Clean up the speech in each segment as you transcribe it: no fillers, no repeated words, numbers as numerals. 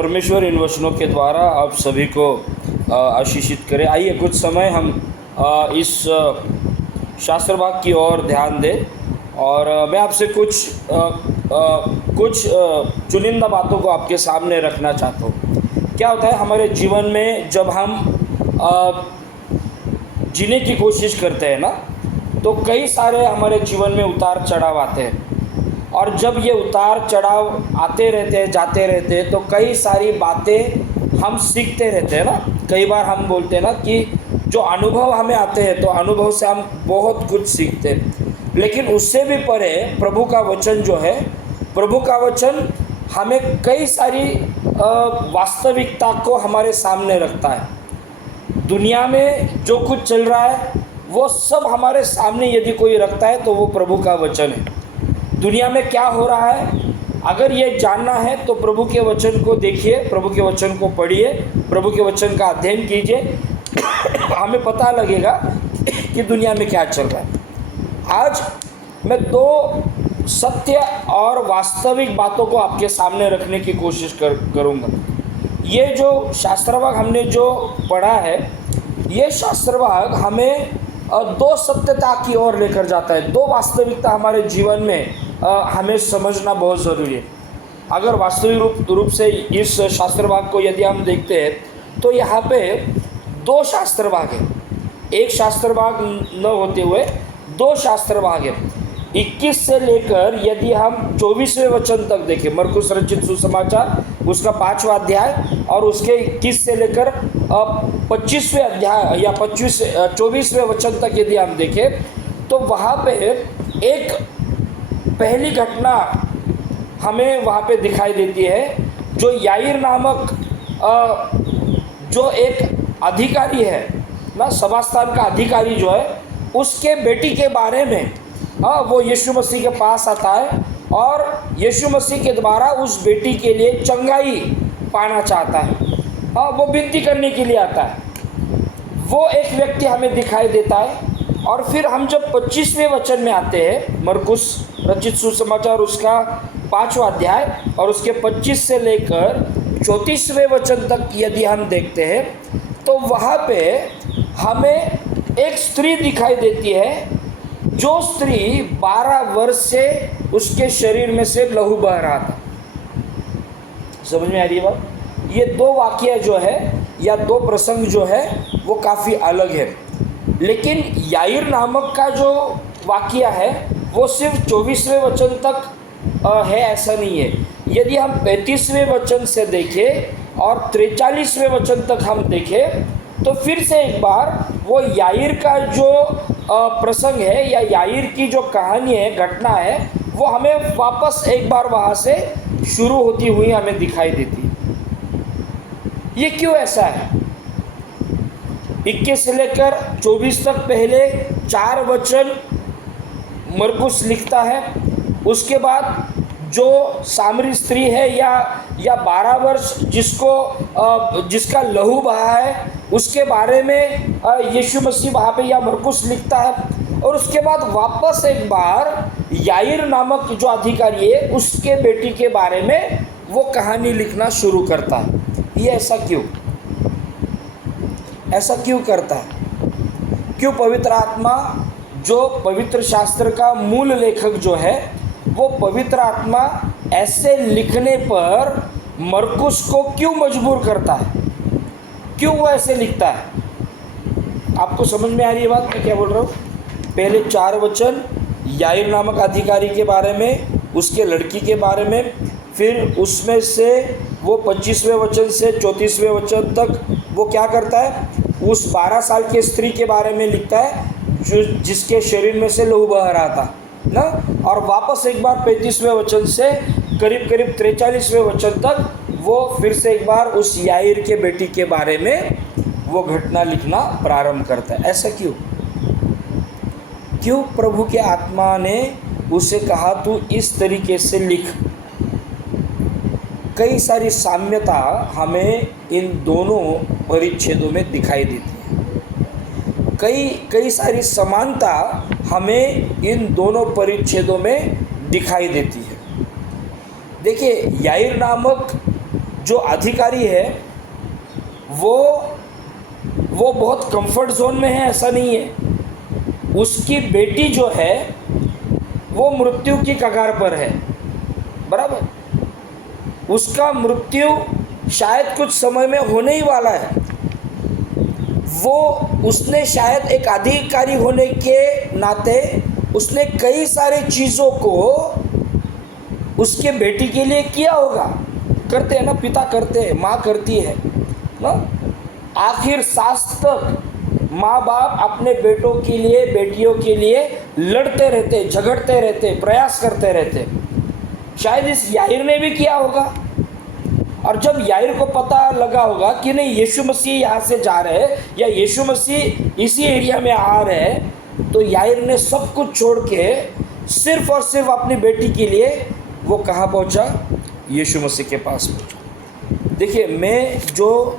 परमेश्वर इन वचनों के द्वारा आप सभी को आशीषित करे। आइए कुछ समय हम इस शास्त्र भाग की ओर ध्यान दें और मैं आपसे कुछ चुनिंदा बातों को आपके सामने रखना चाहता हूँ। क्या होता है हमारे जीवन में जब हम जीने की कोशिश करते हैं ना, तो कई सारे हमारे जीवन में उतार चढ़ाव आते हैं और जब ये उतार चढ़ाव आते रहते हैं जाते रहते हैं तो कई सारी बातें हम सीखते रहते हैं ना। कई बार हम बोलते हैं ना कि जो अनुभव हमें आते हैं तो अनुभव से हम बहुत कुछ सीखते हैं, लेकिन उससे भी परे प्रभु का वचन जो है, प्रभु का वचन हमें कई सारी वास्तविकता को हमारे सामने रखता है। दुनिया में जो कुछ चल रहा है वो सब हमारे सामने यदि कोई रखता है तो वो प्रभु का वचन है। दुनिया में क्या हो रहा है अगर ये जानना है तो प्रभु के वचन को देखिए, प्रभु के वचन को पढ़िए, प्रभु के वचन का अध्ययन कीजिए, हमें पता लगेगा कि दुनिया में क्या चल रहा है। आज मैं दो सत्य और वास्तविक बातों को आपके सामने रखने की कोशिश करूँगा। ये जो शास्त्र भाग हमने जो पढ़ा है, ये शास्त्र भाग हमें दो सत्यता की ओर लेकर जाता है। दो वास्तविकता हमारे जीवन में हमें समझना बहुत ज़रूरी है। अगर वास्तविक रूप से इस शास्त्र भाग को यदि हम देखते हैं तो यहाँ पे दो शास्त्र भाग है, एक शास्त्र भाग न होते हुए दो शास्त्र भाग है। 21 से लेकर यदि हम 24वें वचन तक देखें, मरकुस रचित सुसमाचार उसका 5वां अध्याय और उसके 21 से लेकर 25वें अध्याय या 24वें वचन तक यदि हम देखें तो वहाँ पे एक पहली घटना हमें वहाँ पे दिखाई देती है। जो याईर नामक जो एक अधिकारी है ना, सभास्थान का अधिकारी जो है, उसके बेटी के बारे में वो यीशु मसीह के पास आता है और यीशु मसीह के द्वारा उस बेटी के लिए चंगाई पाना चाहता है। वो विनती करने के लिए आता है। वो एक व्यक्ति हमें दिखाई देता है और फिर हम जब 25वें वचन में आते हैं, मरकुस रचित सुसमाचार उसका 5वां अध्याय और उसके 25 से लेकर 34वें वचन तक यदि हम देखते हैं तो वहाँ पे हमें एक स्त्री दिखाई देती है। जो स्त्री 12 वर्ष से उसके शरीर में से लहू बह रहा था। समझ में आ रही है बात? ये दो वाक्य जो है या दो प्रसंग जो है वो काफ़ी अलग है, लेकिन याईर नामक का जो वाक्य है वो सिर्फ 24वें वचन तक है, ऐसा नहीं है। यदि हम 35वें वचन से देखें और 43वें वचन तक हम देखें तो फिर से एक बार वो याईर का जो प्रसंग है या याईर की जो कहानी है, घटना है, वो हमें वापस एक बार वहाँ से शुरू होती हुई हमें दिखाई देती है। ये क्यों ऐसा है? 21 से लेकर 24 तक पहले 4 वचन मरकुस लिखता है। उसके बाद जो सामरी स्त्री है या 12 वर्ष जिसका लहू बहा है उसके बारे में यीशु मसीह वहाँ पे या मरकुस लिखता है। और उसके बाद वापस एक बार याईर नामक जो अधिकारी है उसके बेटी के बारे में वो कहानी लिखना शुरू करता है। ये ऐसा क्यों करता है? क्यों पवित्र आत्मा, जो पवित्र शास्त्र का मूल लेखक जो है, वो पवित्र आत्मा ऐसे लिखने पर मरकुस को क्यों मजबूर करता है? क्यों वो ऐसे लिखता है? आपको समझ में आ रही है बात मैं क्या बोल रहा हूँ? पहले 4 वचन याईर नामक अधिकारी के बारे में, उसके लड़की के बारे में, फिर उसमें से वो 25वें वचन से 34वें वचन तक वो क्या करता है? उस 12 साल की स्त्री के बारे में लिखता है जिसके शरीर में से लहू बह रहा था ना। और वापस एक बार 35वें वचन से करीब 43वें वचन तक वो फिर से एक बार उस याईर के बेटी के बारे में वो घटना लिखना प्रारंभ करता है। ऐसा क्यों प्रभु के आत्मा ने उसे कहा तू इस तरीके से लिख? कई सारी साम्यता हमें इन दोनों परिच्छेदों में दिखाई देती है। कई सारी समानता हमें इन दोनों परिच्छेदों में दिखाई देती है। देखिए, याईर नामक जो अधिकारी है वो बहुत कंफर्ट जोन में है, ऐसा नहीं है। उसकी बेटी जो है वो मृत्यु की कगार पर है, बराबर। उसका मृत्यु शायद कुछ समय में होने ही वाला है। वो उसने शायद एक अधिकारी होने के नाते उसने कई सारे चीज़ों को उसके बेटी के लिए किया होगा। करते हैं ना, पिता करते हैं, माँ करती है ना। आखिर सांस तक माँ बाप अपने बेटों के लिए, बेटियों के लिए लड़ते रहते, झगड़ते रहते, प्रयास करते रहते। शायद इस याईर ने भी किया होगा। और जब याईर को पता लगा होगा कि नहीं, यीशु मसीह यहाँ से जा रहे हैं या यीशु मसीह इसी एरिया में आ रहे हैं, तो याईर ने सब कुछ छोड़ के सिर्फ और सिर्फ अपनी बेटी के लिए वो कहाँ पहुँचा? यीशु मसीह के पास पहुँचा। देखिए, मैं जो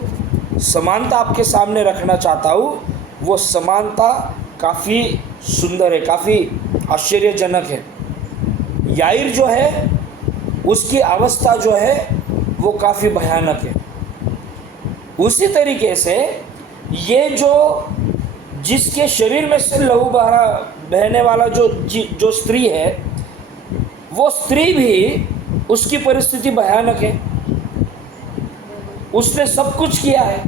समानता आपके सामने रखना चाहता हूँ, वो समानता काफ़ी सुंदर है, काफ़ी आश्चर्यजनक है। याईर जो है उसकी अवस्था जो है वो काफ़ी भयानक है। उसी तरीके से ये जिसके शरीर में से लहू बहने वाला जो स्त्री है, वो स्त्री भी, उसकी परिस्थिति भयानक है। उसने सब कुछ किया है,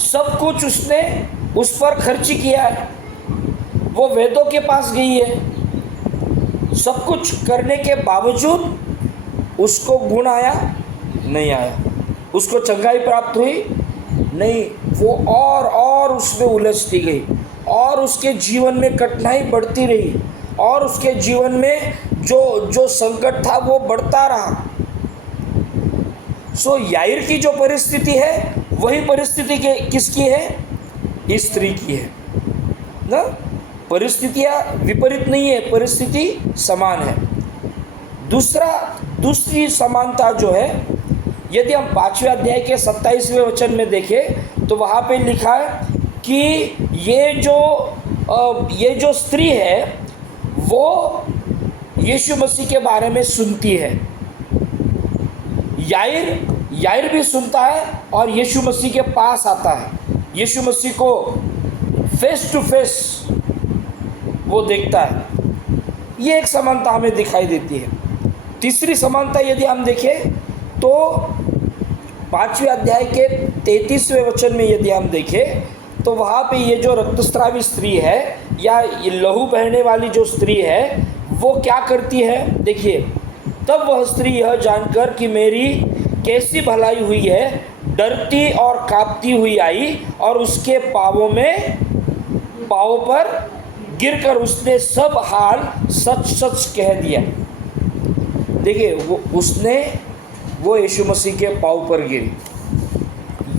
सब कुछ उसने उस पर खर्च किया है। वो वेदों के पास गई है, सब कुछ करने के बावजूद उसको गुण आया नहीं आया, उसको चंगाई प्राप्त हुई नहीं। वो और उसमें उलझती गई और उसके जीवन में कठिनाई बढ़ती रही और उसके जीवन में जो संकट था वो बढ़ता रहा। सो याईर की जो परिस्थिति है वही परिस्थिति किसकी है? इस स्त्री की है ना। परिस्थितियाँ विपरीत नहीं है, परिस्थिति समान है। दूसरी समानता जो है, यदि हम 5वें अध्याय के 27वें वचन में देखें तो वहाँ पे लिखा है कि ये जो स्त्री है वो यीशु मसीह के बारे में सुनती है। याईर भी सुनता है और यीशु मसीह के पास आता है, यीशु मसीह को फेस टू फेस वो देखता है। ये एक समानता हमें दिखाई देती है। तीसरी समानता यदि हम देखें तो 5वें अध्याय के 33वें वचन में यदि हम देखें तो वहाँ पे ये जो रक्तस्रावी स्त्री है या ये लहू बहने वाली जो स्त्री है वो क्या करती है? देखिए, तब वह स्त्री यह जानकर कि मेरी कैसी भलाई हुई है, डरती और कांपती हुई आई और उसके पाँव पर गिरकर उसने सब हाल सच कह दिया। देखिए, वो यीशु मसीह के पाँव पर गिरी।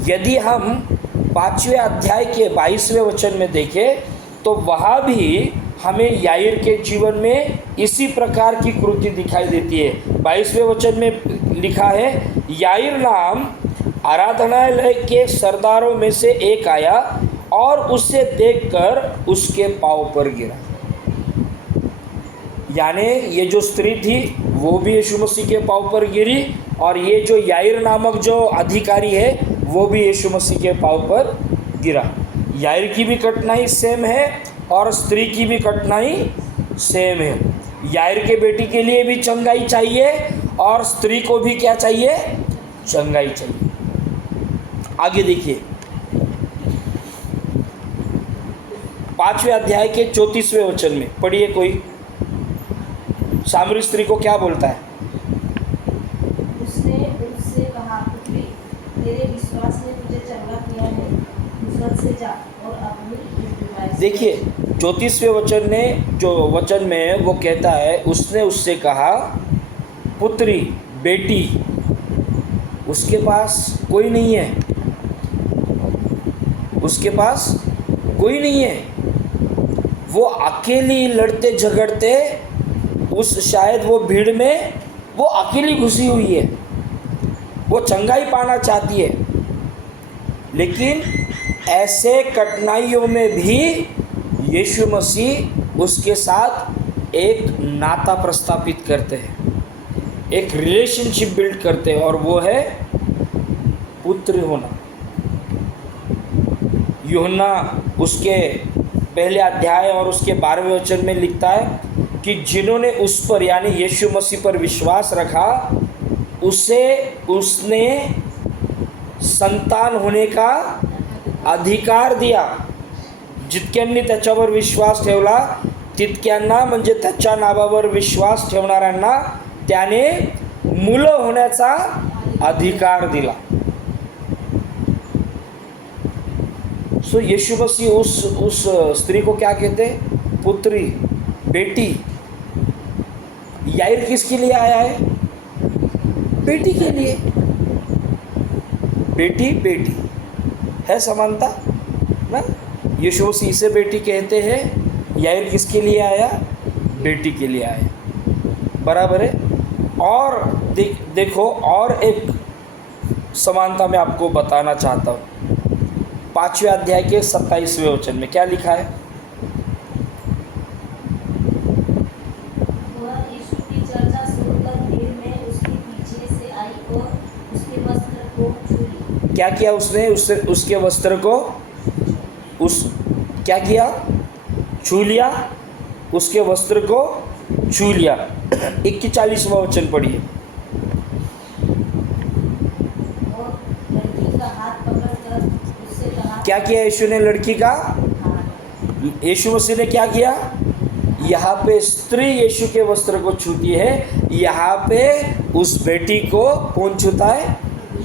यदि हम 5वें अध्याय के 22वें वचन में देखें तो वहाँ भी हमें याईर के जीवन में इसी प्रकार की कृति दिखाई देती है। 22वें वचन में लिखा है, याईर नाम आराधनालय के सरदारों में से एक आया और उसे देखकर उसके पाँव पर गिरा। यानी ये जो स्त्री थी वो भी यीशु मसीह के पाँव पर गिरी और ये जो याईर नामक जो अधिकारी है वो भी यीशु मसीह के पाँव पर गिरा। याईर की भी कठिनाई सेम है और स्त्री की भी कठिनाई सेम है। याईर के बेटी के लिए भी चंगाई चाहिए और स्त्री को भी क्या चाहिए? चंगाई चाहिए। आगे देखिए, 5वें अध्याय के 34वें वचन में पढ़िए। कोई सामरी स्त्री को क्या बोलता है? उसने उससे कहा, पुत्री, तेरे विश्वास ने तुझे चंगा किया है, कुशल से जा और अपनी बीमारी से। देखिए, 34वें वचन में वो कहता है, उसने उससे कहा, पुत्री, बेटी, उसके पास कोई नहीं है, उसके पास कोई नहीं है। वो अकेली लड़ते झगड़ते शायद वो भीड़ में वो अकेली घुसी हुई है, वो चंगाई पाना चाहती है। लेकिन ऐसे कठिनाइयों में भी यीशु मसीह उसके साथ एक नाता प्रस्थापित करते हैं, एक रिलेशनशिप बिल्ड करते हैं और वो है पुत्र होना। यूहन्ना उसके पहले अध्याय और उसके 12वें वचन में लिखता है कि जिन्होंने उस पर यानी यीशु मसीह पर विश्वास रखा उसने संतान होने का अधिकार दिया। जितक्यांनी त्याच्यावर विश्वास ठेवला तितक्यांना म्हणजे त्याच्या नावावर विश्वास ठेवणाऱ्यांना त्याने मुलं होण्याचा अधिकार दिला। सो यीशु मसीह उस स्त्री को क्या कहते हैं? पुत्री, बेटी। याईर किसके लिए आया है? बेटी के लिए। बेटी बेटी है समानता ना। यीशु मसीह इसे बेटी कहते हैं, याईर किसके लिए आया? बेटी के लिए आया, बराबर है। और देखो और एक समानता मैं आपको बताना चाहता हूँ। 5वें अध्याय के 27वें वचन में क्या लिखा है? वह यीशु की चर्चा सुनकर भीड़ में उसके पीछे से आई और उसके वस्त्र को छू ली। क्या किया उसने? उसके वस्त्र को क्या किया? छू लिया। उसके वस्त्र को छू लिया। 41वां वचन पढ़िए। और लड़की का हाथ पकड़कर उससे कहा, क्या किया यीशु ने लड़की का? यीशु मसीह ने क्या किया? यहाँ पे स्त्री यीशु के वस्त्र को छूती है, यहाँ पे उस बेटी को कौन छूता है?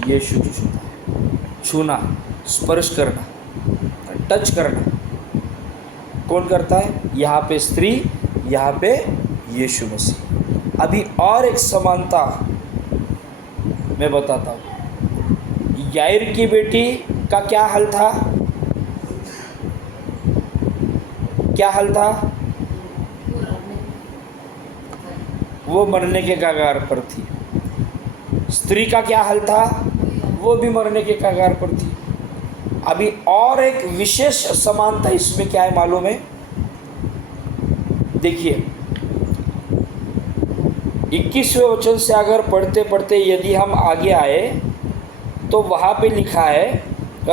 यीशु को छूता है। छूना, स्पर्श करना, टच करना कौन करता है? यहाँ पे स्त्री, यहाँ पे यीशु मसीह। अभी और एक समानता मैं बताता हूँ। याईर की बेटी का क्या हाल था? क्या हाल था? वो मरने के कगार पर थी। स्त्री का क्या हाल था? वो भी मरने के कगार पर थी। अभी और एक विशेष समानता इसमें क्या है मालूम है? देखिए 21वें वचन से अगर पढ़ते पढ़ते यदि हम आगे आए तो वहाँ पे लिखा है,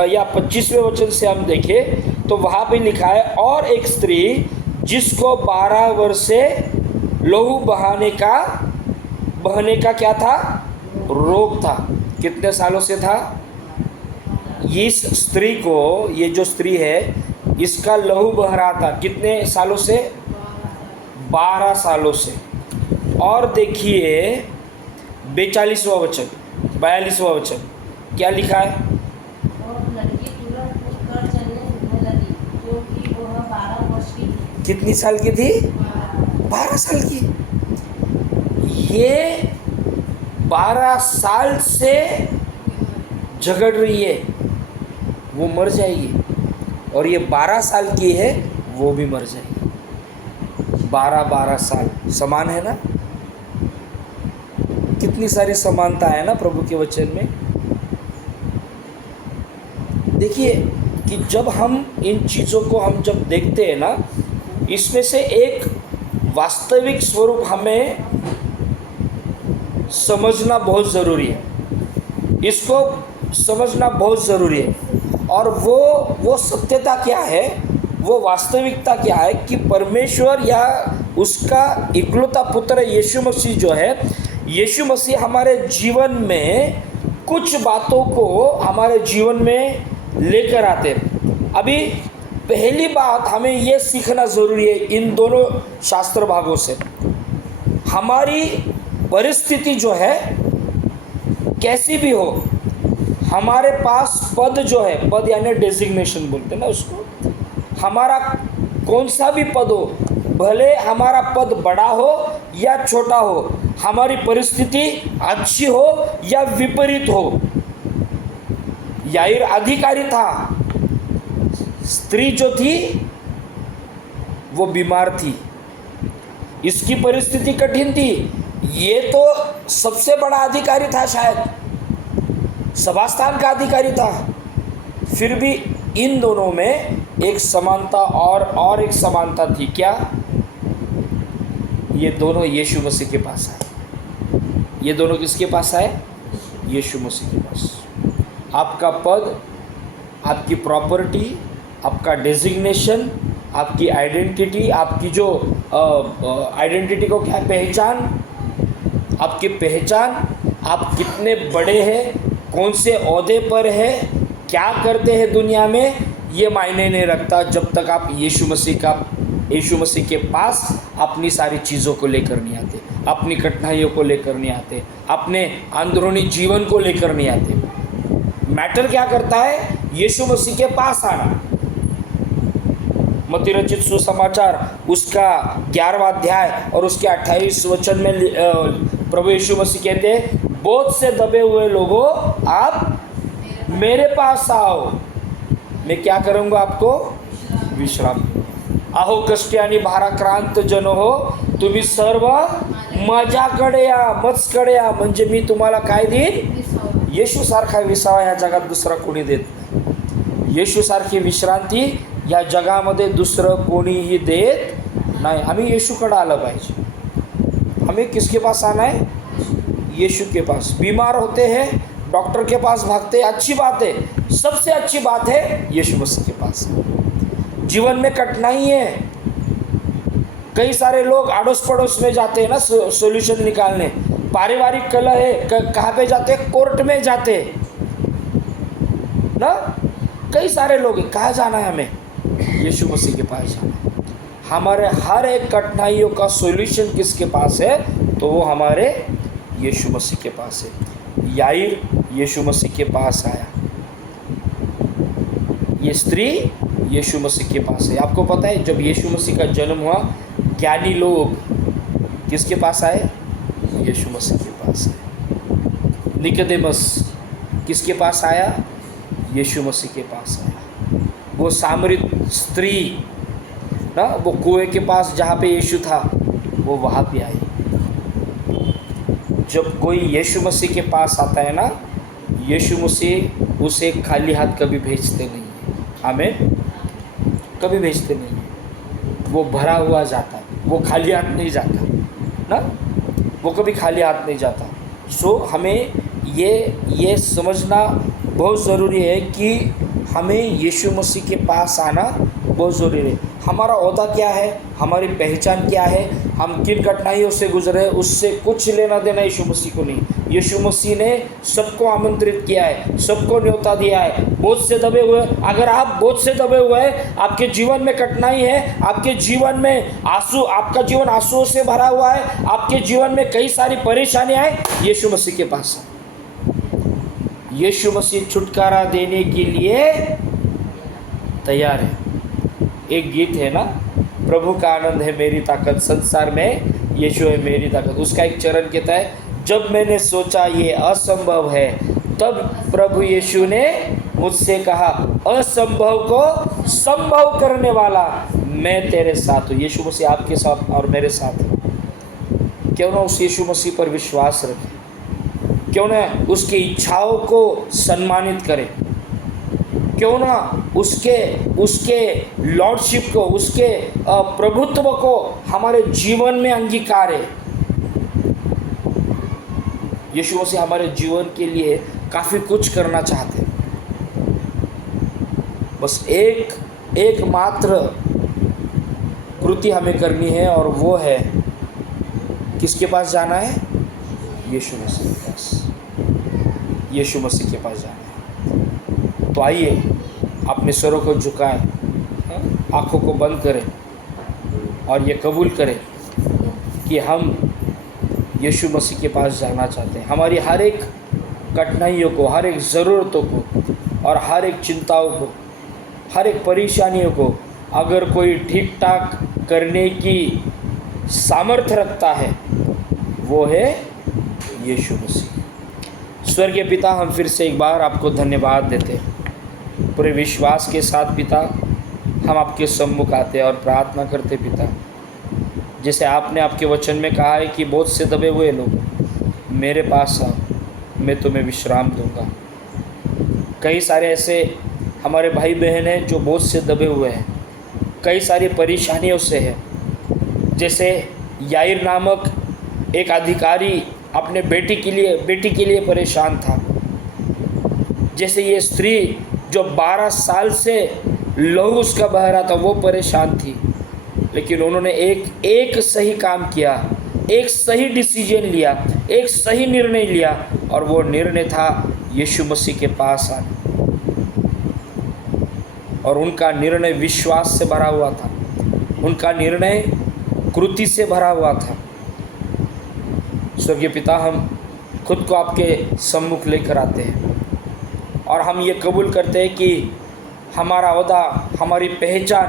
या 25वें वचन से हम देखें तो वहाँ पे लिखा है, और एक स्त्री जिसको 12 वर्ष से लहू बहाने का क्या था? रोग था। कितने सालों से था? इस स्त्री को, ये जो स्त्री है इसका लहू बह रहा था कितने सालों से? 12 सालों से। और देखिए 42वां वचन, 42वां वचन क्या लिखा है? और लड़की तुरंत उठकर चलने लगी क्योंकि वह 12 वर्ष की थी। कितनी साल की थी? 12 साल की। ये 12 साल से झगड़ रही है, वो मर जाएगी। और ये 12 साल की है, वो भी मर जाएगी। 12 साल समान है ना। कितनी सारी समानता है ना प्रभु के वचन में। देखिए कि जब हम इन चीज़ों को हम जब देखते हैं ना, इसमें से एक वास्तविक स्वरूप हमें समझना बहुत ज़रूरी है। इसको समझना बहुत ज़रूरी है। और वो सत्यता क्या है, वो वास्तविकता क्या है कि परमेश्वर या उसका इकलौता पुत्र यीशु मसीह जो है, यीशु मसीह हमारे जीवन में कुछ बातों को हमारे जीवन में लेकर आते हैं। अभी पहली बात हमें ये सीखना ज़रूरी है इन दोनों शास्त्र भागों से। हमारी परिस्थिति जो है कैसी भी हो, हमारे पास पद जो है, पद यानी डेजिग्नेशन बोलते हैं ना उसको, हमारा कौन सा भी पद हो, भले हमारा पद बड़ा हो या छोटा हो, हमारी परिस्थिति अच्छी हो या विपरीत हो। याईर अधिकारी था, स्त्री जो थी वो बीमार थी, इसकी परिस्थिति कठिन थी। ये तो सबसे बड़ा अधिकारी था, शायद सभास्थान का अधिकारी था। फिर भी इन दोनों में एक समानता और एक समानता थी। क्या? ये दोनों यीशु मसीह के पास आए। ये दोनों किसके पास आए? यीशु मसीह के पास। आपका पद, आपकी प्रॉपर्टी, आपका डेजिग्नेशन, आपकी आइडेंटिटी, आपकी जो आइडेंटिटी को क्या पहचान, आपकी पहचान, आप कितने बड़े हैं, कौन से ओहदे पर है, क्या करते हैं दुनिया में, ये मायने नहीं रखता जब तक आप यीशु मसीह के पास अपनी सारी चीज़ों को लेकर नहीं आते, अपनी कठिनाइयों को लेकर नहीं आते, अपने अंदरूनी जीवन को लेकर नहीं आते। मैटर क्या करता है? यीशु मसीह के पास आना। मत्ती रचित सुसमाचार उसका 11वां अध्याय और उसके 28 वचन में प्रभु यीशु मसीह कहते हैं, बोझ से दबे हुए लोगों आप मेरे पास आओ, मैं क्या करूँगा? आपको विश्राम। अहो कष्टी भाराक्रांत जन हो, तुम्ही सर्व माझ्याकडे या, मजकडे या, म्हणजे मी तुम्हाला काय देईन? येशू सारखा विसावा या जगात दुसरा कोणी देत नाही। येशू सारखी विश्रांती या जगामध्ये दुसरं कोणीही देत नाही। आम्ही येशूकडे आलं पाहिजे। हमें किसके पास आना है? यीशु के पास। बीमार होते हैं, डॉक्टर के पास भागते हैं, अच्छी बात है, सबसे अच्छी बात है यीशु मसीह के पास। जीवन में कठिनाई है, कई सारे लोग अड़ोस पड़ोस में जाते हैं ना सॉल्यूशन निकालने। पारिवारिक कलह है, कहाँ पे जाते हैं? कोर्ट में जाते ना। कई सारे लोग हैं, कहाँ जाना है हमें? यीशु मसीह के पास जाना है। हमारे हर एक कठिनाइयों का सॉल्यूशन किसके पास है? तो वो हमारे यीशु मसीह के पास है। याईर यीशु मसीह के पास आया, ये स्त्री यीशु मसीह के पास है। आपको पता है जब यीशु मसीह का जन्म हुआ, ज्ञानी लोग किसके पास आए? यीशु मसीह के पास आए। निकोदेमस किसके पास आया? यीशु मसीह के पास आया। वो सामरित स्त्री ना, वो कुएं के पास जहाँ पे यीशु था, वो वहाँ पे आई। जब कोई यीशु मसीह के पास आता है ना, यीशु मसीह उसे खाली हाथ कभी भेजते नहीं है। आमीन। कभी भेजते नहीं है, वो भरा हुआ जाता है, वो खाली हाथ नहीं जाता ना, वो कभी खाली हाथ नहीं जाता। सो हमें ये समझना बहुत ज़रूरी है कि हमें यीशु मसीह के पास आना बहुत ज़रूरी है। हमारा ओहदा क्या है, हमारी पहचान क्या है, हम किन कठिनाइयों से गुजरे, उससे कुछ लेना देना यीशु मसीह को नहीं। यीशु मसीह ने सबको आमंत्रित किया है, सबको न्योता दिया है। बोझ से दबे हुए, अगर आप बोझ से दबे हुए हैं, आपके जीवन में कठिनाई है, आपके जीवन में आपका जीवन आंसुओं से भरा हुआ है, आपके जीवन में कई सारी परेशानियाँ हैं, यीशु मसीह के पास है। यीशु मसीह छुटकारा देने के लिए तैयार है। एक गीत है ना, प्रभु का आनंद है मेरी ताकत, संसार में यीशु है मेरी ताकत। उसका एक चरण कहता है, जब मैंने सोचा ये असंभव है, तब प्रभु यीशु ने मुझसे कहा, असंभव को संभव करने वाला मैं तेरे साथ हूँ। यीशु मसीह आपके साथ और मेरे साथ है। क्यों ना उस यीशु मसीह पर विश्वास रखें, क्यों ना उसकी इच्छाओं को सम्मानित करें, क्यों ना उसके लॉर्डशिप को, उसके प्रभुत्व को हमारे जीवन में अंगीकार है। यीशु मसीह हमारे जीवन के लिए काफ़ी कुछ करना चाहते हैं। बस एक मात्र कृति हमें करनी है, और वो है किसके पास जाना है? यीशु मसीह के पास। यीशु मसीह के पास जाना है। तो आइए अपने सिरों को झुकाएं, आँखों को बंद करें और ये कबूल करें कि हम यीशु मसीह के पास जाना चाहते हैं। हमारी हर एक कठिनाइयों को, हर एक ज़रूरतों को और हर एक चिंताओं को, हर एक परेशानियों को अगर कोई ठीक ठाक करने की सामर्थ्य रखता है, वो है यीशु मसीह। स्वर्गीय पिता, हम फिर से एक बार आपको धन्यवाद देते हैं। पूरे विश्वास के साथ पिता, हम आपके सम्मुख आते और प्रार्थना करते पिता, जैसे आपने आपके वचन में कहा है कि बोझ से दबे हुए लोग मेरे पास आओ, मैं तुम्हें विश्राम दूंगा। कई सारे ऐसे हमारे भाई बहन हैं जो बोझ से दबे हुए हैं, कई सारी परेशानियों से हैं। जैसे याईर नामक एक अधिकारी अपने बेटी के लिए परेशान था। जैसे ये स्त्री जो 12 साल से लहू उसका बह रहा था, वो परेशान थी, लेकिन उन्होंने एक सही काम किया, एक सही डिसीजन लिया, एक सही निर्णय लिया, और वो निर्णय था यीशु मसीह के पास आना। और उनका निर्णय विश्वास से भरा हुआ था, उनका निर्णय कृति से भरा हुआ था। स्वर्गीय पिता, हम खुद को आपके सम्मुख लेकर आते हैं और हम ये कबूल करते हैं कि हमारा ओहदा, हमारी पहचान,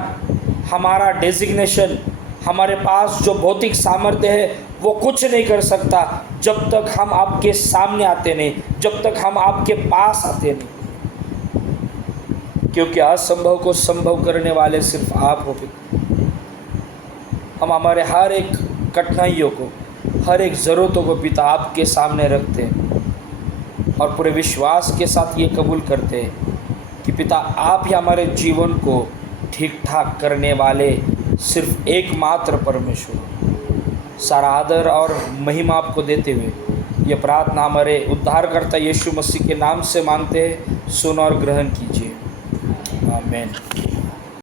हमारा डेजिग्नेशन, हमारे पास जो भौतिक सामर्थ्य है वो कुछ नहीं कर सकता जब तक हम आपके सामने आते नहीं, जब तक हम आपके पास आते नहीं, क्योंकि असंभव को संभव करने वाले सिर्फ आप हो पिता। हम हमारे हर एक कठिनाइयों को, हर एक ज़रूरतों को पिता आपके सामने रखते हैं और पूरे विश्वास के साथ ये कबूल करते हैं कि पिता आप ही हमारे जीवन को ठीक ठाक करने वाले सिर्फ एकमात्र परमेश्वर हो। सारा आदर और महिमा आपको देते हुए ये प्रार्थना हमारे उद्धारकर्ता यीशु मसीह के नाम से मांगते हैं, सुन और ग्रहण कीजिए। आमीन।